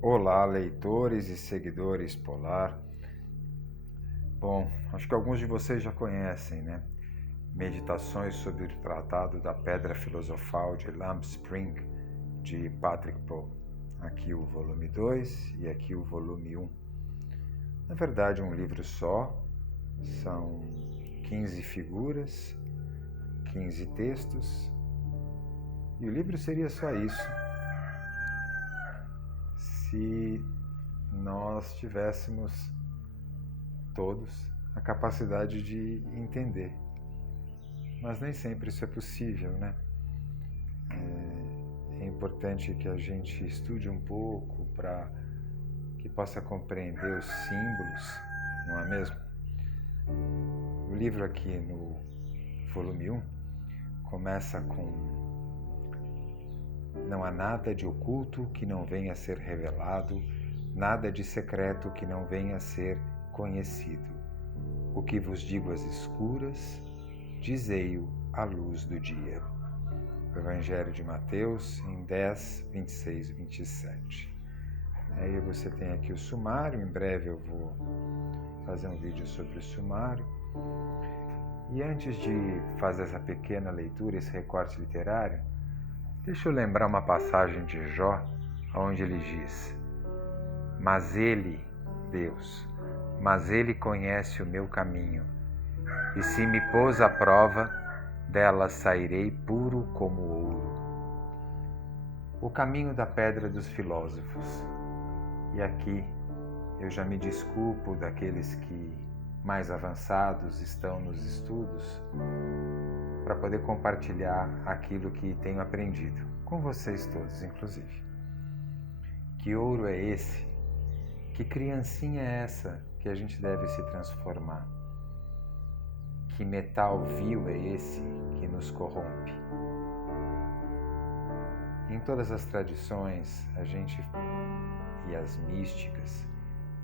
Olá, leitores e seguidores Polar. Bom, acho que alguns de vocês já conhecem, né? Meditações sobre o Tratado da Pedra Filosofal de Lamb Spring, de Patrick Poe. Aqui o volume 2 e aqui o volume 1. Na verdade, um livro só, são 15 figuras, 15 textos, e o livro seria só isso se nós tivéssemos todos a capacidade de entender. Mas nem sempre isso é possível, né? É importante que a gente estude um pouco para que possa compreender os símbolos, não é mesmo? O livro aqui no volume 1 começa com: não há nada de oculto que não venha a ser revelado, nada de secreto que não venha a ser conhecido. O que vos digo às escuras, dizei-o à luz do dia. Evangelho de Mateus, em 10, 26 e 27. Aí você tem aqui o sumário, em breve eu vou fazer um vídeo sobre o sumário. E antes de fazer essa pequena leitura, esse recorte literário, deixa eu lembrar uma passagem de Jó, onde ele diz: mas ele, Deus, mas ele conhece o meu caminho, e se me pôs à prova, dela sairei puro como ouro. O caminho da pedra dos filósofos. E aqui eu já me desculpo daqueles que mais avançados estão nos estudos, para poder compartilhar aquilo que tenho aprendido, com vocês todos, inclusive. Que ouro é esse? Que criancinha é essa que a gente deve se transformar? Que metal vil é esse que nos corrompe? Em todas as tradições, a gente e as místicas,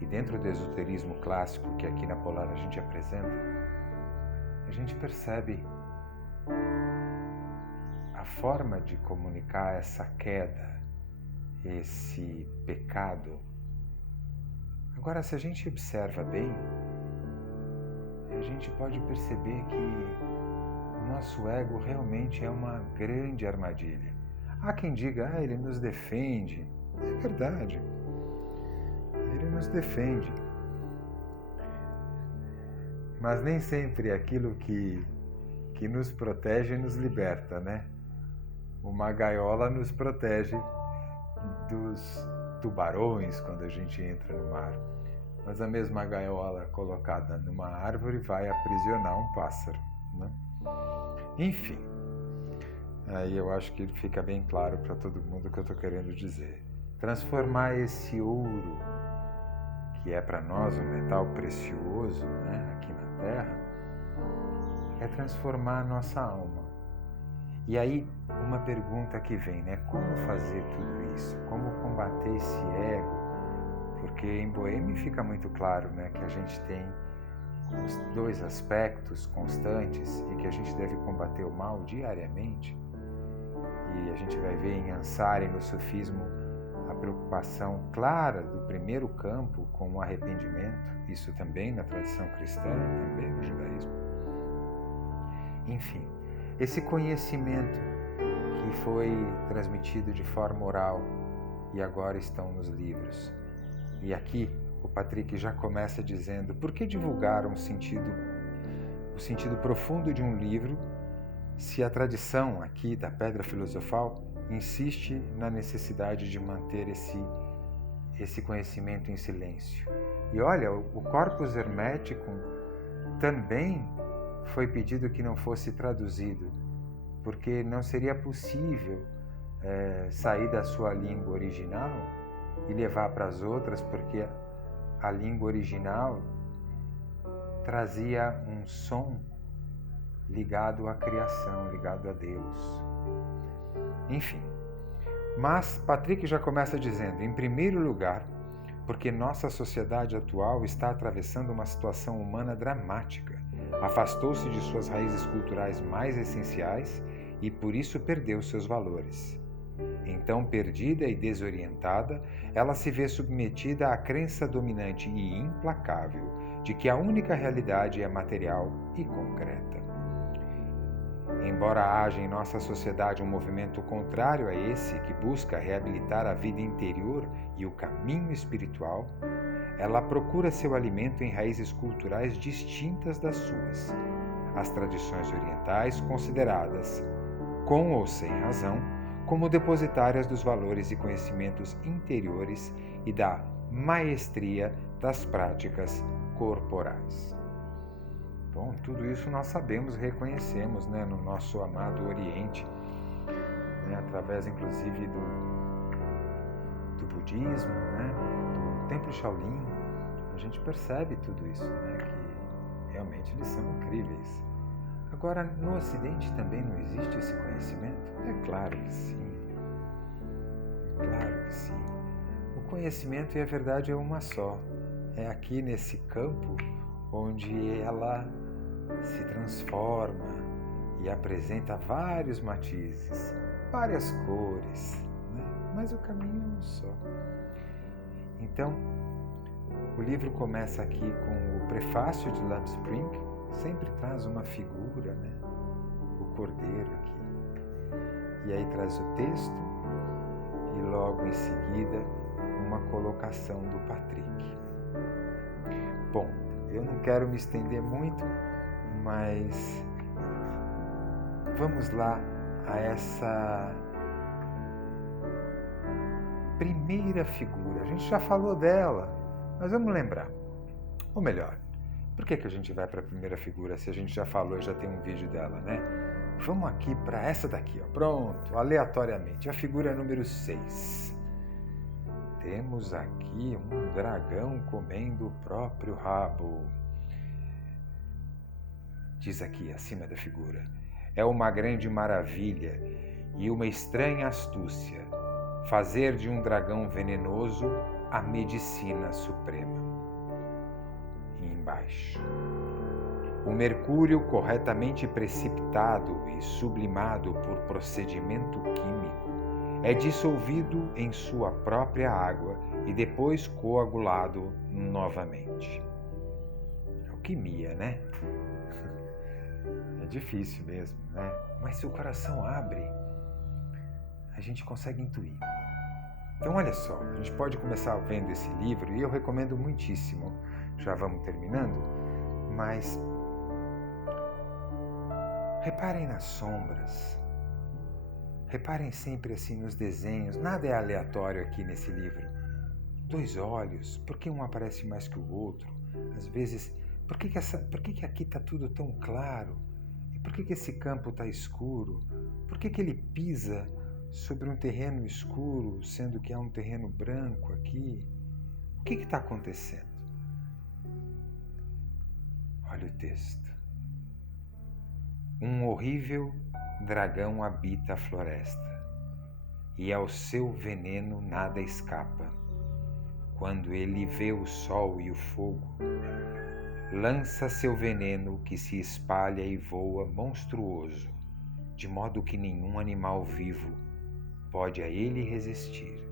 e dentro do esoterismo clássico que aqui na Polar a gente apresenta, a gente percebe a forma de comunicar essa queda, esse pecado. Agora, se a gente observa bem, a gente pode perceber que o nosso ego realmente é uma grande armadilha. Há quem diga, ele nos defende. É verdade, ele nos defende. Mas nem sempre aquilo que nos protege nos liberta, né? Uma gaiola nos protege dos tubarões quando a gente entra no mar. Mas a mesma gaiola colocada numa árvore vai aprisionar um pássaro, né? Enfim, aí eu acho que fica bem claro para todo mundo o que eu estou querendo dizer. Transformar esse ouro, que é para nós um metal precioso, né, aqui na Terra, é transformar a nossa alma. E aí, uma pergunta que vem, né? Como fazer tudo isso? Como combater esse ego? Porque em Boêmia fica muito claro, né, que a gente tem os dois aspectos constantes e que a gente deve combater o mal diariamente. E a gente vai ver em Ansari, no sufismo, a preocupação clara do primeiro campo com o arrependimento, isso também na tradição cristã, também no judaísmo. Enfim, esse conhecimento que foi transmitido de forma oral e agora estão nos livros. E aqui o Patrick já começa dizendo: por que divulgar o sentido profundo de um livro se a tradição aqui da Pedra Filosofal insiste na necessidade de manter esse conhecimento em silêncio? E olha, o Corpus Hermeticum também foi pedido que não fosse traduzido, porque não seria possível sair da sua língua original e levar para as outras, porque a língua original trazia um som ligado à criação, ligado a Deus. Enfim, mas Patrick já começa dizendo: em primeiro lugar, porque nossa sociedade atual está atravessando uma situação humana dramática, afastou-se de suas raízes culturais mais essenciais e por isso perdeu seus valores. Então, perdida e desorientada, ela se vê submetida à crença dominante e implacável de que a única realidade é material e concreta. Embora haja em nossa sociedade um movimento contrário a esse, que busca reabilitar a vida interior e o caminho espiritual, ela procura seu alimento em raízes culturais distintas das suas. As tradições orientais consideradas, com ou sem razão, como depositárias dos valores e conhecimentos interiores e da maestria das práticas corporais. Bom, tudo isso nós sabemos, reconhecemos, né, no nosso amado Oriente, né, através inclusive do budismo, né, do Templo Shaolin. A gente percebe tudo isso, né, que realmente eles são incríveis. Agora, no Ocidente também não existe esse conhecimento? É claro que sim. Claro que sim. O conhecimento e a verdade é uma só. É aqui nesse campo onde ela se transforma e apresenta vários matizes, várias cores, né? Mas o caminho é um só. Então, o livro começa aqui com o prefácio de Lamb Spring, sempre traz uma figura, né? O cordeiro aqui. E aí traz o texto e logo em seguida uma colocação do Patrick. Bom, eu não quero me estender muito, mas vamos lá a essa primeira figura. A gente já falou dela, mas vamos lembrar. Ou melhor, por que a gente vai para a primeira figura se a gente já falou e já tem um vídeo dela, né? Vamos aqui para essa daqui, ó. Pronto, aleatoriamente. A figura número 6. Temos aqui um dragão comendo o próprio rabo. Diz aqui, acima da figura. É uma grande maravilha e uma estranha astúcia fazer de um dragão venenoso a medicina suprema. E embaixo. O mercúrio corretamente precipitado e sublimado por procedimento químico é dissolvido em sua própria água e depois coagulado novamente. Alquimia, né? É difícil mesmo, né? Mas se o coração abre, a gente consegue intuir. Então, olha só, a gente pode começar vendo esse livro e eu recomendo muitíssimo. Já vamos terminando, mas reparem nas sombras. Reparem sempre assim nos desenhos, nada é aleatório aqui nesse livro. 2 olhos, por que um aparece mais que o outro? Às vezes, por que aqui está tudo tão claro? E por que esse campo está escuro? Por que ele pisa sobre um terreno escuro, sendo que há um terreno branco aqui? O que está acontecendo? Olha o texto. Um horrível dragão habita a floresta, e ao seu veneno nada escapa. Quando ele vê o sol e o fogo, lança seu veneno que se espalha e voa monstruoso, de modo que nenhum animal vivo pode a ele resistir.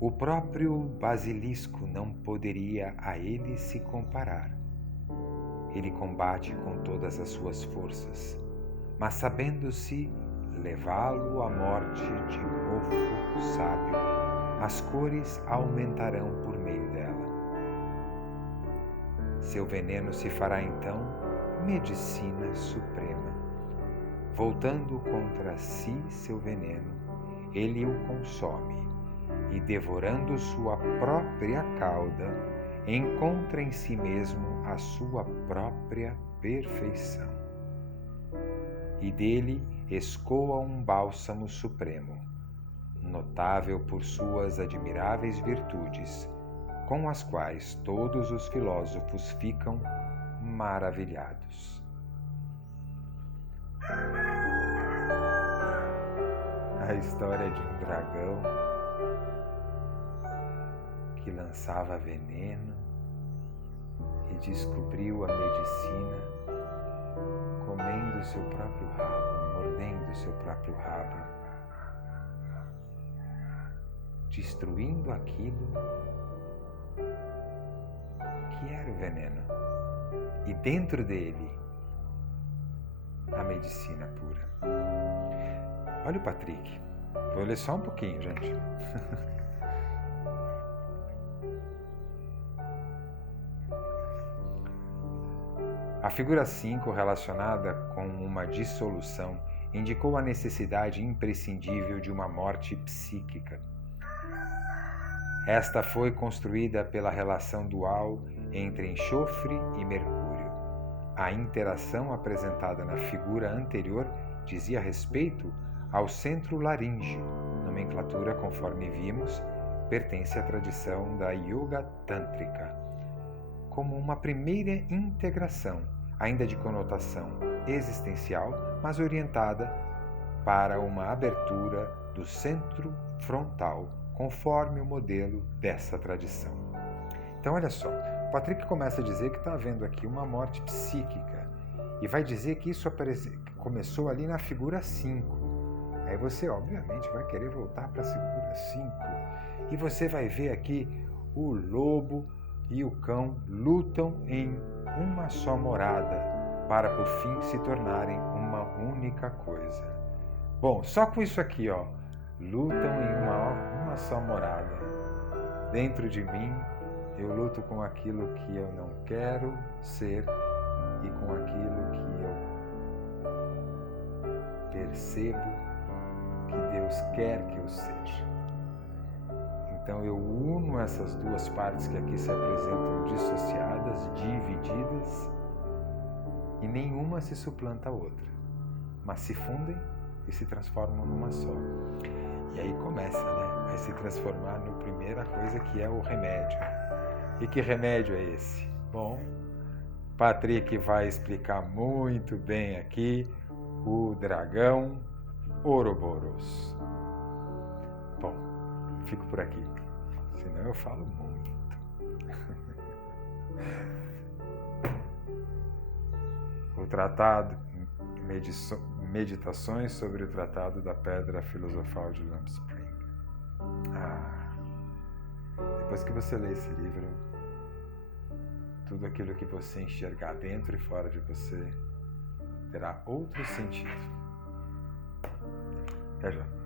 O próprio basilisco não poderia a ele se comparar. Ele combate com todas as suas forças, mas sabendo-se levá-lo à morte de mofo sábio, as cores aumentarão por meio dela. Seu veneno se fará então medicina suprema. Voltando contra si seu veneno, ele o consome e, devorando sua própria cauda, encontra em si mesmo a sua própria perfeição. E dele escoa um bálsamo supremo, notável por suas admiráveis virtudes, com as quais todos os filósofos ficam maravilhados. A história de um dragão que lançava veneno e descobriu a medicina comendo roendo o seu próprio rabo, mordendo o seu próprio rabo, destruindo aquilo que era o veneno. E dentro dele, a medicina pura. Olha o Patrick. Vou ler só um pouquinho, gente. A figura 5, relacionada com uma dissolução, indicou a necessidade imprescindível de uma morte psíquica. Esta foi construída pela relação dual entre enxofre e mercúrio. A interação apresentada na figura anterior dizia respeito ao centro laríngeo, nomenclatura, conforme vimos, pertence à tradição da Yoga Tântrica, como uma primeira integração, ainda de conotação existencial, mas orientada para uma abertura do centro frontal, conforme o modelo dessa tradição. Então, olha só, Patrick começa a dizer que está havendo aqui uma morte psíquica e vai dizer que isso começou ali na figura 5. Aí você, obviamente, vai querer voltar para a figura 5 e você vai ver aqui o lobo e o cão lutam em uma só morada para, por fim, se tornarem uma única coisa. Bom, só com isso aqui, ó, lutam em uma só morada. Dentro de mim, eu luto com aquilo que eu não quero ser e com aquilo que eu percebo que Deus quer que eu seja. Então eu uno essas duas partes que aqui se apresentam dissociadas, divididas, e nenhuma se suplanta a outra, mas se fundem e se transformam numa só. E aí começa, né? Vai se transformar na primeira coisa, que é o remédio. E que remédio é esse? Bom, Patrick vai explicar muito bem aqui o dragão Ouroboros. Bom, fico por aqui, senão eu falo muito. O tratado, meditações sobre o tratado da Pedra Filosofal de Lamp Spring. Depois que você lê esse livro, tudo aquilo que você enxergar dentro e fora de você terá outro sentido. Até já.